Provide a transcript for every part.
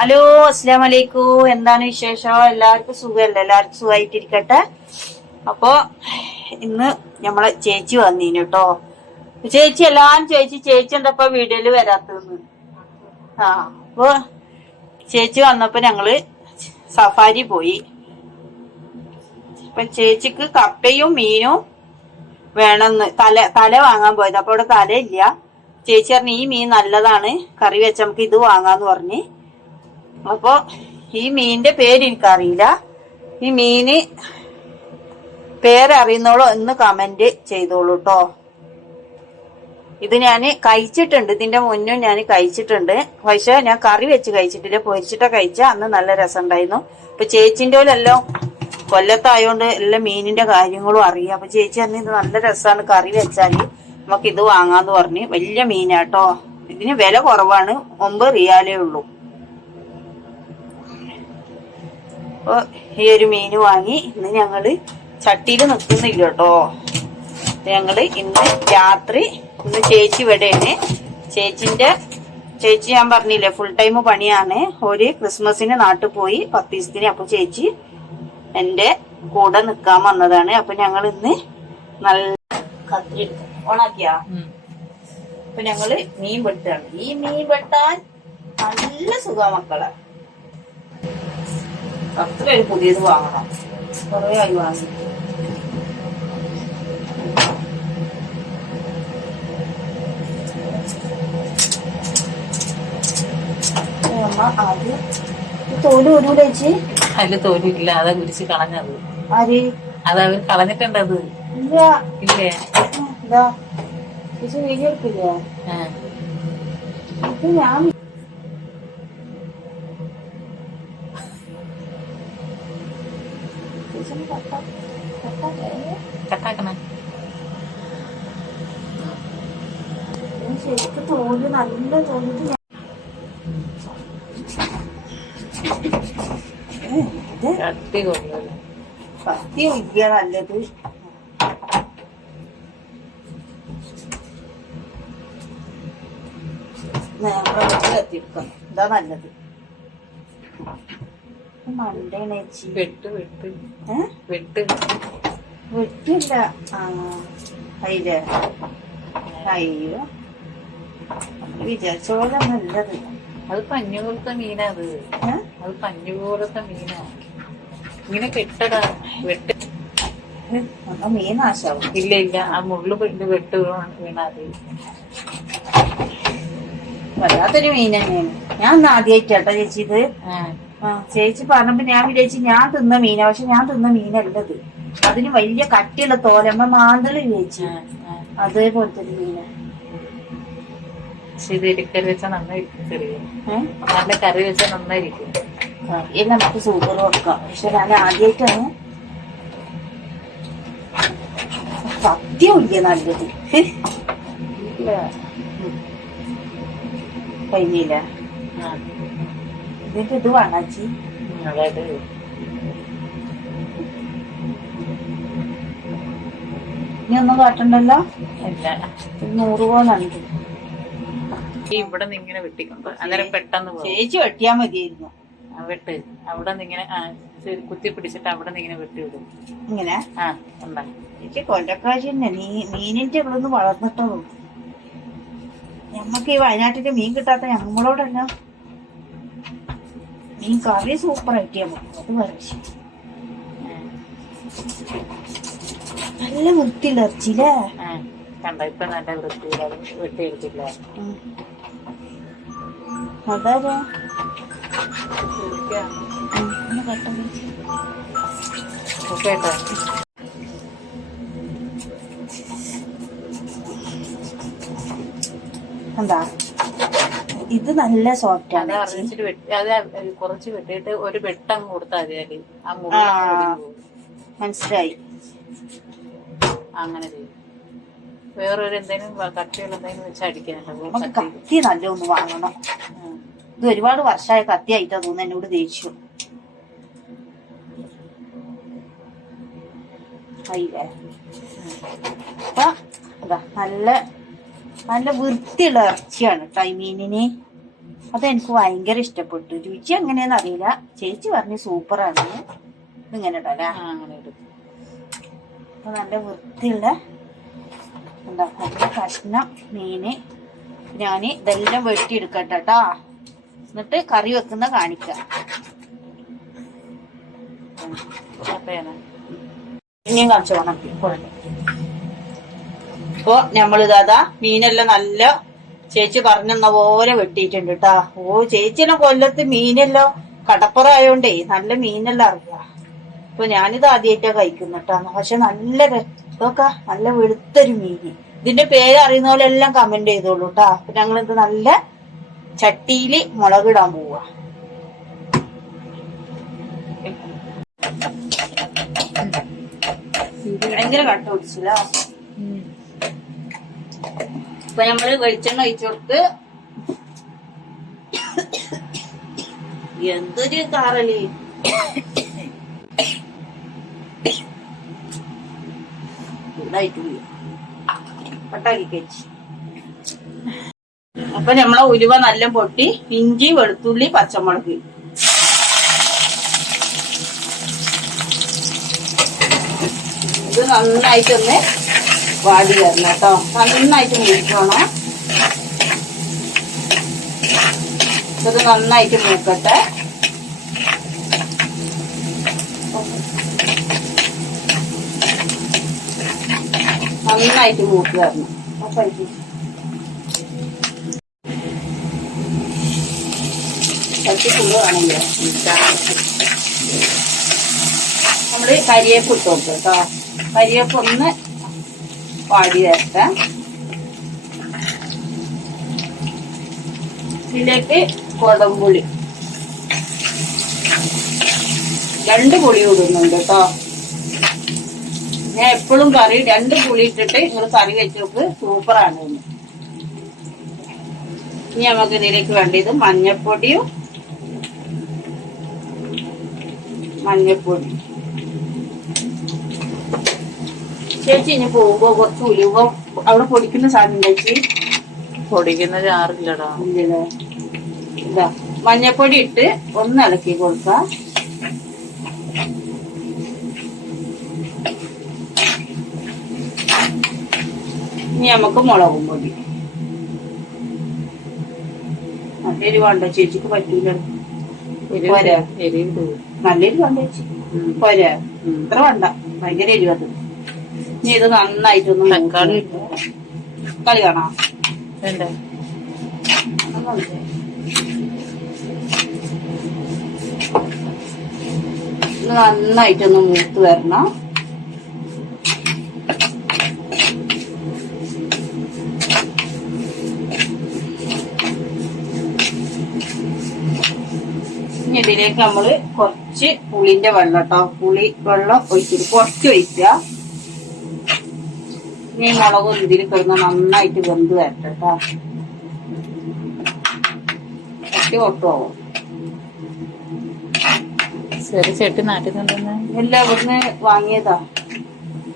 Hello, അസ്സലാമു അലൈക്കും. എന്താണ് വിശേഷം? എല്ലാവർക്കും സുഖമല്ലേ? എല്ലാവർക്കും സുഖമായിട്ടിരിക്കട്ടെ. അപ്പൊ ഇന്ന് നമ്മളെ ചേച്ചി വന്നീന് കേട്ടോ. ചേച്ചി എല്ലാരും ചേച്ചി എന്താ വീഡിയോയില് വരാത്തതെന്ന്. അപ്പൊ ചേച്ചി വന്നപ്പോ ഞങ്ങള് സഫാരി പോയി. അപ്പൊ ചേച്ചിക്ക് കപ്പയും മീനും വേണമെന്ന് തല വാങ്ങാൻ പോയത്. അപ്പൊ അവിടെ തല ഇല്ല. ചേച്ചി പറഞ്ഞു ഈ മീൻ നല്ലതാണ്, കറി വെച്ച നമുക്ക് ഇത് വാങ്ങാന്ന് പറഞ്ഞ്. അപ്പൊ ഈ മീനിന്റെ പേര് എനിക്കറിയില്ല. ഈ മീന് പേരറിയുന്നോളൂ എന്ന് കമന്റ് ചെയ്തോളൂ കേട്ടോ. ഇത് ഞാന് കഴിച്ചിട്ടുണ്ട്, ഇതിന്റെ മുന്നും ഞാൻ കഴിച്ചിട്ടുണ്ട്. പക്ഷെ ഞാൻ കറി വെച്ച് കഴിച്ചിട്ടില്ല, പൊരിച്ചിട്ട കഴിച്ച അന്ന് നല്ല രസം ഉണ്ടായിരുന്നു. ഇപ്പൊ ചേച്ചിന്റെ പോലെല്ലാം കൊല്ലത്തായോണ്ട് എല്ലാ മീനിന്റെ കാര്യങ്ങളും അറിയാം. അപ്പൊ ചേച്ചി പറഞ്ഞു ഇത് നല്ല രസമാണ്, കറി വെച്ചാല് നമുക്ക് ഇത് വാങ്ങാന്ന് പറഞ്ഞ്. വലിയ മീനാട്ടോ, ഇതിന് വില കുറവാണ്, 9 റിയാലേ ഉള്ളൂ. അപ്പൊ ഈ ഒരു മീന് വാങ്ങി ഇന്ന് ഞങ്ങള് ചട്ടിയിൽ നിൽക്കുന്നില്ല കേട്ടോ. ഞങ്ങള് ഇന്ന് രാത്രി ചേച്ചി ഇവിടെയാണ്. ചേച്ചി ഞാൻ പറഞ്ഞില്ലേ ഫുൾ ടൈം പണിയാണ്. ഒരു ക്രിസ്മസിന് നാട്ടിൽ പോയി 10 ദിവസത്തിന്. അപ്പൊ ചേച്ചി എന്റെ കൂടെ നിക്കാൻ വന്നതാണ്. അപ്പൊ ഞങ്ങൾ ഇന്ന് നല്ല കത്തിരി ഓണാക്കിയാ. അപ്പൊ ഞങ്ങള് മീൻ വെട്ടാണ്. ഈ മീൻ വെട്ടാൻ നല്ല സുഖാ മക്കളെ. അത്രയൊരു പുതിയത് വാങ്ങണം, കൊറേ ആയി വാങ്ങി. ആദ്യം തോല് ഒരു ചേച്ചി അതില് തോലില്ല, അതാ കുരിച്ച് കളഞ്ഞത്. ആര് അത് അവർ കളഞ്ഞിട്ടുണ്ടത് ഇല്ല ഇല്ലേ? എന്താ ചേച്ചി വീഡിയോ എടുക്കില്ലേ? ഇത് ഞാൻ കട്ടാക്കണ ശരിക്കും തോല് നല്ല തോന്നിട്ട് കട്ടി കൊണ്ടല്ലോ. കത്തി ഒഴിക്കുക നല്ലത്. കത്തിയെടുക്കാം, ഇതാ നല്ലത്. മണ്ടേച്ചി വെട്ട് വെട്ടില്ല. അയില് അയ്യോ വിചാരിച്ച പോലെ നല്ലത്. അത് പഞ്ഞു പോലത്തെ മീനാ. അത് പഞ്ഞു പോലത്തെ മീനാ. ഇങ്ങനെ കെട്ടടാ വെട്ട്. മീൻ നാശാവും. ഇല്ല, ആ മുള്ളു വെട്ട് വീണാത്. വല്ലാത്തൊരു മീൻ തന്നെയാണ്. ഞാൻ ആദ്യമായിട്ടാട്ടോ ചേച്ചി ഇത്. ചേച്ചി പറഞ്ഞപ്പോ ഞാൻ വിചാരിച്ചു ഞാൻ തിന്ന മീനാ. പക്ഷെ ഞാൻ തിന്ന മീനല്ലത്. അതിന് വലിയ കട്ടിയുള്ള തോലമ്മ മാന്തളി ചേച്ചി, അതേപോലത്തെ ഒരു മീന. കറി വെച്ചാൽ നന്നായിരിക്കും. നല്ല കറി വെച്ചാൽ നന്നായിരിക്കും. കറിയിൽ നമുക്ക് സൂപ്പർ കൊടുക്കാം. പക്ഷെ ഞാൻ ആദ്യമായിട്ടാണ്. സത്യം ഇല്ല നല്ലത്. കഴിഞ്ഞില്ല. ഇതിന്റെ ഇത് വേണാച്ചി. അതായത് ഇനി ഒന്നും കാട്ടണ്ടല്ലോ. ഇല്ല, 100 പോലുണ്ട്. ഇവിടെ നിന്ന് ഇങ്ങനെ വെട്ടിക്കൊണ്ട് അന്നേരം പെട്ടെന്ന് ചേച്ചി വെട്ടിയാ മതിയായിരുന്നു. വെട്ട് അവിടെ നിന്ന് ഇങ്ങനെ കുത്തി പിടിച്ചിട്ട് അവിടെ നിന്ന് ഇങ്ങനെ വെട്ടി വിടും. ഇങ്ങനെ എന്താ ചേച്ചി കൊല്ലക്കാരി തന്നെ. മീനിന്റെ ഇവിടെ നിന്ന് വളർന്നിട്ടോ. ഞമ്മക്ക് ഈ വയനാട്ടില് മീൻ കിട്ടാത്ത ഞങ്ങളോടല്ല. മീൻ കറി സൂപ്പറായിട്ട് അത് വരച്ചു. നല്ല വൃത്തിയുള്ള ഇറച്ചില്ലേ? കണ്ട ഇപ്പൊ നല്ല വൃത്തിയിൽ വെട്ടിയെടുത്തില്ല. അതാരാ കേട്ടോ. എന്താ ഇത് നല്ല സോഫ്റ്റ് ആണ്. അത് കുറച്ച് വെട്ടിയിട്ട് ഒരു വെട്ടം കൊടുത്താൽ മതി. ആ മുറി മനസ്സിലായി. അങ്ങനെ ചെയ്യും. വേറൊരു എന്തെങ്കിലും കട്ടികൾ എന്തെങ്കിലും വെച്ച് അടിക്കാനുണ്ടോ? കത്തി നല്ല ഒന്ന് വാങ്ങണം. ഇത് ഒരുപാട് വർഷമായ കത്തി ആയിട്ടാ തോന്നുന്നു. എന്നോട് ദേഷ്യം. അയില്ലേ അപ്പൊ അതാ നല്ല നല്ല വൃത്തിയുള്ള ഇറച്ചിയാണ് കേട്ടോ ഈ മീനിന്. അതെനിക്ക് ഭയങ്കര ഇഷ്ടപ്പെട്ടു. രുചി എങ്ങനെയാന്ന് അറിയില്ല. ചേച്ചി പറഞ്ഞു സൂപ്പറാണ്. ഇതിങ്ങനെ ഇടല്ലേ? അങ്ങനെ ഇടും. അപ്പൊ നല്ല വൃത്തിയുള്ള എന്താ നല്ല കഷ്ണം മീന്. ഞാന് ഇതെല്ലാം വെട്ടിയെടുക്കട്ടെ ട്ടാ. എന്നിട്ട് കറി വെക്കുന്ന കാണിക്കാം. ഇനിയും കാണിച്ചു വേണം. ഇപ്പൊ നമ്മളിതാ മീനെല്ലാം നല്ല ചേച്ചി പറഞ്ഞെന്ന പോലെ വെട്ടിയിട്ടുണ്ട് കേട്ടാ. ഓ ചേച്ചിയെല്ലാം കൊല്ലത്ത് മീനെല്ലാം കടപ്പുറമായോണ്ടേ നല്ല മീനെല്ലാം അറിയാം. അപ്പൊ ഞാനിത് ആദ്യമായിട്ടാ കഴിക്കുന്നുട്ടാ. പക്ഷെ നല്ല ഇതൊക്കെ നല്ല വെളുത്തൊരു മീന്. ഇതിന്റെ പേര് അറിയുന്ന പോലെ എല്ലാം കമന്റ് ചെയ്തോളൂ കേട്ടാ. അപ്പൊ ഞങ്ങളിത് നല്ല ചട്ടിയില് മുളകിടാൻ പോവാ. ഭയങ്കര കട്ട പിടിച്ചില്ല. ഇപ്പൊ നമ്മള് വെളിച്ചെണ്ണ ഒഴിച്ചു കൊടുത്ത് എന്തൊരു കാറല് ഇതായിട്ട് പോയി പട്ടാക്കി കഴിച്ച്. അപ്പൊ നമ്മളെ ഉലുവ നല്ല പൊട്ടി ഇഞ്ചി വെളുത്തുള്ളി പച്ചമുളക് ഇത് നന്നായിട്ടൊന്ന് വാടി വരണം കേട്ടോ. നന്നായിട്ട് മൂക്കണം. ഇത് നന്നായിട്ട് മൂക്കട്ടെ. നന്നായിട്ട് മൂത്ത് വരണം. അപ്പൊ ചട്ടിക്കുള്ളു ആണെങ്കിൽ നമ്മള് കരിയേപ്പ് ഇട്ട് നോക്കുക കേട്ടോ. കരിയേപ്പ് ഒന്ന് വാടി വരട്ടെ. ഇതിലേക്ക് കൊടംപുളി 2 പുളി ഇടുന്നുണ്ട് കേട്ടോ. ഞാൻ എപ്പോഴും കറി 2 പുളി ഇട്ടിട്ട് നിങ്ങൾ കറി വെച്ച് നോക്ക്. സൂപ്പറാണ്. ഇനി നമുക്ക് ഇതിലേക്ക് വേണ്ടത് മഞ്ഞപ്പൊടി ചേച്ചി ഇനി പോകുമ്പോ കുറച്ച് ഉലുവ അവിടെ പൊടിക്കുന്ന സാധനം ചേച്ചി. പൊടിക്കുന്ന ചാറില്ലടാ. ഇല്ലല്ലേ? ഇതാ മഞ്ഞപ്പൊടി ഇട്ട് ഒന്ന് ഇളക്കി കൊടുക്കാം. ഇനി നമുക്ക് മുളകും പൊടി. നല്ലൊരു വേണ്ട ചേച്ചിക്ക് പറ്റൂല. നല്ലൊരു വേണ്ട ചേച്ചി. പോരാ ഇത്ര വേണ്ട. ഭയങ്കര എരിവത്. ഇനി ഇത് നന്നായിട്ടൊന്ന് തക്കാളി കാണാം. നന്നായിട്ടൊന്ന് മൂത്ത് വരണം. ഇനി ഇതിലേക്ക് നമ്മള് കുറച്ച് പുളിന്റെ വെള്ളം കേട്ടോ. പുളി വെള്ളം ഒഴിച്ചിട്ട് കുറച്ച് ഒഴിക്കുക. ഇനി മുളകും ഇതിൽ കിടന്ന് നന്നായിട്ട് വെന്ത് വരട്ടെ കേട്ടോ. ഒട്ടുമാവും. ശരി ചെട്ടി നാട്ടിൽ എല്ലാം ഇവിടുന്ന് വാങ്ങിയതാ.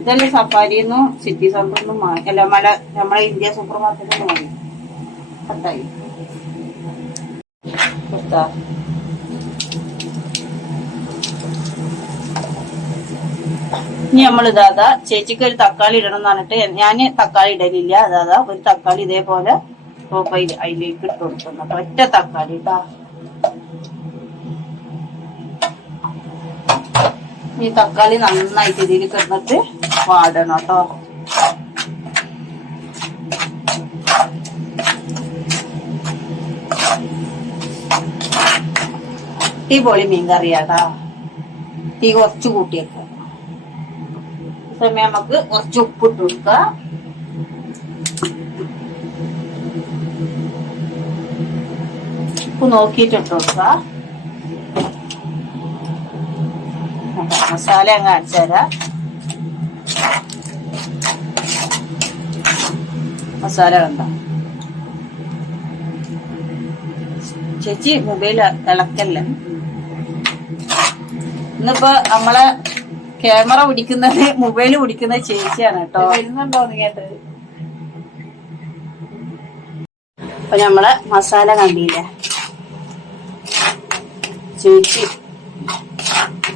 ഇതെല്ലാം സഫാരിന്നും സിറ്റി സെന്ററിന്നും അല്ല നമ്മളെ ഇന്ത്യ സൂപ്പർ മാർക്കറ്റിൽ വാങ്ങി. കട്ടായി ഇനി നമ്മൾ ഇതാ ചേച്ചിക്ക് ഒരു തക്കാളി ഇടണം എന്ന് പറഞ്ഞിട്ട് ഞാന് തക്കാളി ഇടലില്ല. അതാ ഒരു തക്കാളി ഇതേപോലെ അതിലേക്ക് ഇട്ട് കൊടുക്കുന്നു. ഒറ്റ തക്കാളി ഇട്ടാ. ഈ തക്കാളി നന്നായിട്ട് ഇതിൽ കിടന്നിട്ട് വാടണം കേട്ടോ. അടിപൊളി മീൻ കറിയാട്ടാ. തീ കുറച്ച് കൂട്ടിയേക്ക. സമയം നമുക്ക് കുറച്ച് ഉപ്പിട്ട് കൊടുക്കുക. ഉപ്പ് നോക്കിയിട്ട് ഇട്ട് കൊടുക്കുക. മസാല അങ്ങ് കാണിച്ചു തരാം. മസാല കണ്ട ചേച്ചി മൊബൈൽ ഇളക്കല്ല. ഇന്നിപ്പോ നമ്മളെ ക്യാമറ പിടിക്കുന്നത് മൊബൈല് പിടിക്കുന്നത് ചേച്ചിയാണ് കേട്ടോ. വരുന്നുണ്ടോന്ന് കേട്ടത്. അപ്പൊ നമ്മളെ മസാല കണ്ടില്ലേ? ചേച്ചി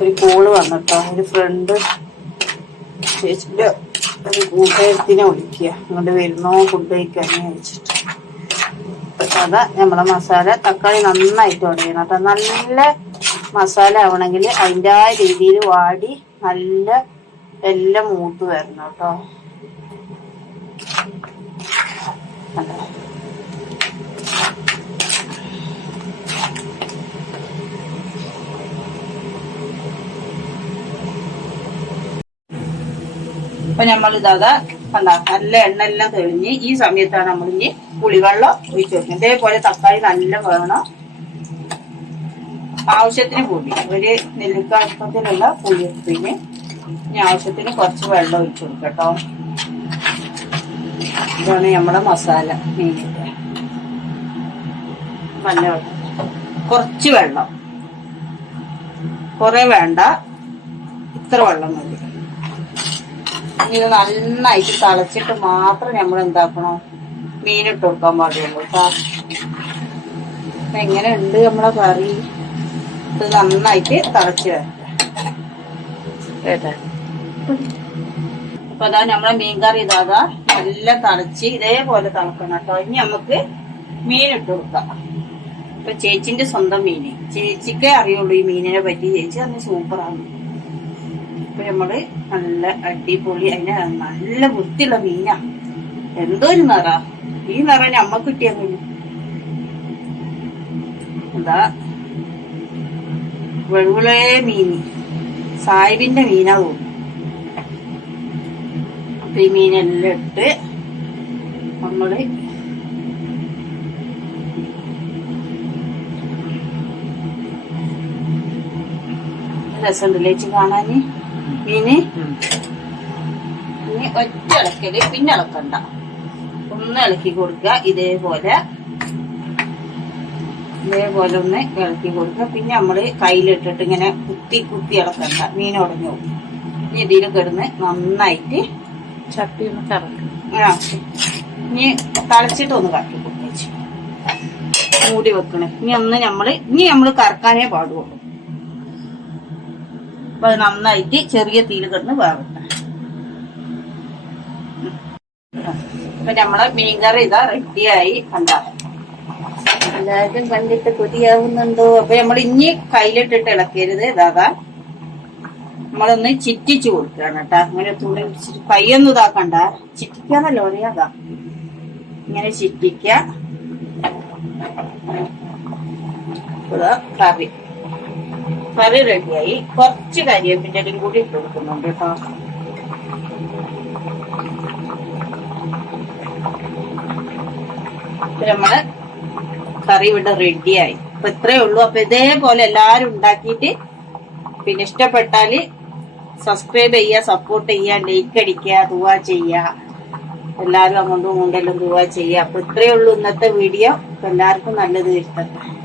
ഒരു കോള് വന്നിട്ടോ, ഒരു ഫ്രണ്ട് ചേച്ചിന്റെ ഒരു കൂട്ടുകാരത്തിനെ വിളിക്കുക, അങ്ങോട്ട് വരുന്നോ ഫുഡ് കഴിക്കാന്ന് ചോദിച്ചിട്ട്. അതാ നമ്മളെ മസാല തക്കാളി നന്നായിട്ട് ഉടയണം കേട്ടോ. നല്ല മസാല ആവണമെങ്കിൽ അതിൻ്റെ ആ രീതിയിൽ വാടി നല്ല എല്ലാം മൂത്ത് വരണം കേട്ടോ. അപ്പൊ നമ്മളിതാ കണ്ട നല്ല എണ്ണ എല്ലാം തെളിഞ്ഞ് ഈ സമയത്താണ് നമ്മൾ ഇനി പുളിവെള്ളം ഒഴിച്ചു വെക്കുന്നത്. ഇതേപോലെ തക്കാളി നല്ല വേണം. ആവശ്യത്തിന് പുളി, ഒരു നെല്ലിക്കാപ്പത്തിലുള്ള പുളിയെടുപ്പിന് ഇനി ആവശ്യത്തിന് കുറച്ച് വെള്ളം ഒഴിച്ചു കൊടുക്കട്ടോ. ഇതാണ് നമ്മുടെ മസാല മീനിന്റെ. നല്ല വെള്ളം, കുറച്ച് വെള്ളം, കുറെ വേണ്ട, ഇത്ര വെള്ളം മതി. ഇത് നന്നായിട്ട് തിളച്ചിട്ട് മാത്രം നമ്മൾ എന്താക്കണം, മീനിട്ട് കൊടുക്കാൻ പാടുള്ളൂ കേട്ടോ. എങ്ങനെ ഉണ്ട് നമ്മളെ കറി? ഇത് നന്നായിട്ട് തിളച്ച് വരട്ടെ. അപ്പൊ അതാ നമ്മളെ മീൻ കറി ഇതാ നല്ല തിളച്ച് ഇതേപോലെ തിളക്കണം കേട്ടോ. ഇനി നമുക്ക് മീനിട്ട് കൊടുക്കാം. ഇപ്പൊ ചേച്ചിന്റെ സ്വന്തം മീന്, ചേച്ചിക്കേ അറിയുള്ളൂ ഈ മീനിനെ പറ്റി. ചേച്ചി അന്ന് സൂപ്പറാണ്. ഇപ്പൊ നമ്മള് നല്ല അടിപൊളി, അതിന് നല്ല വൃത്തിയുള്ള മീനാ. എന്തോ ഒരു നിറ, ഈ നിറ നമ്മക്ക് കിട്ടിയാ മീന്. എന്താ വെളുവിളേ മീന്, സാഹിബിന്റെ മീനാ തോന്നുന്നു. അപ്പൊ ഈ മീനെല്ലാം ഇട്ട് നമ്മള് രസമുണ്ടല്ലേ ചേച്ചി കാണാന് മീന്. ഇനി ഒറ്റ ഇളക്കല്, പിന്നെ ഇളക്കണ്ട, ഒന്ന് ഇളക്കി കൊടുക്കുക. ഇതേപോലെ ഒന്ന് ഇളക്കി കൊടുക്കുക. പിന്നെ നമ്മള് കയ്യിലിട്ടിട്ട് ഇങ്ങനെ കുത്തി കുത്തി ഇളക്കണ്ട, മീൻ ഉടഞ്ഞു പോകും. ഇനി ഇതിൽ കിടന്ന് നന്നായിട്ട് ചട്ടി ഒന്ന് കറക്കും. ഇനി തളച്ചിട്ട് ഒന്ന് കറക്കി കൊടുത്തേച്ച് മൂടി വെക്കണേ. ഇനി നമ്മള് കറക്കാനേ പാടുള്ളൂ. അപ്പൊ അത് നന്നായിട്ട് ചെറിയ തീയിൽ കിടന്ന് വേവട്ടെ. അപ്പൊ നമ്മളെ മീൻകറി ഇതാ റെഡിയായി. കണ്ട എല്ലാവരും കണ്ടിട്ട് കൊതിയാവുന്നുണ്ടോ? അപ്പൊ നമ്മൾ ഇനി കയ്യിലിട്ടിട്ട് ഇളക്കരുത്. ഇതാ നമ്മളൊന്ന് ചിറ്റിച്ചു കൊടുക്കുകയാണ് കേട്ടാ. അങ്ങനെ തുണി പിടിച്ചിട്ട് കൈയൊന്നും ഇതാക്കണ്ട, ചിറ്റിക്കാന്നല്ലോ പറയാ. ഇങ്ങനെ ചിറ്റിക്ക. കറി റെഡിയായി. കുറച്ച് കരിവേപ്പിന്റെ ഇടയിൽ കൂടി ഇട്ട് കൊടുക്കുന്നുണ്ട് കേട്ടോ. നമ്മള് കറി ഇവിടെ റെഡിയായി. അപ്പൊ ഇത്രയേ ഉള്ളൂ. അപ്പൊ ഇതേപോലെ എല്ലാരും ഉണ്ടാക്കിയിട്ട് പിന്നെ ഇഷ്ടപ്പെട്ടാല് സബ്സ്ക്രൈബ് ചെയ്യുക, സപ്പോർട്ട് ചെയ്യുക, ലൈക്ക് അടിക്കുക, ദുആ ചെയ്യുക. എല്ലാരും അങ്ങോട്ടും ഇങ്ങോട്ടെല്ലാം ദുആ ചെയ്യുക. അപ്പൊ ഇത്രയേ ഉള്ളൂ ഇന്നത്തെ വീഡിയോ. എല്ലാവർക്കും നല്ലത് വരുത്തട്ടെ.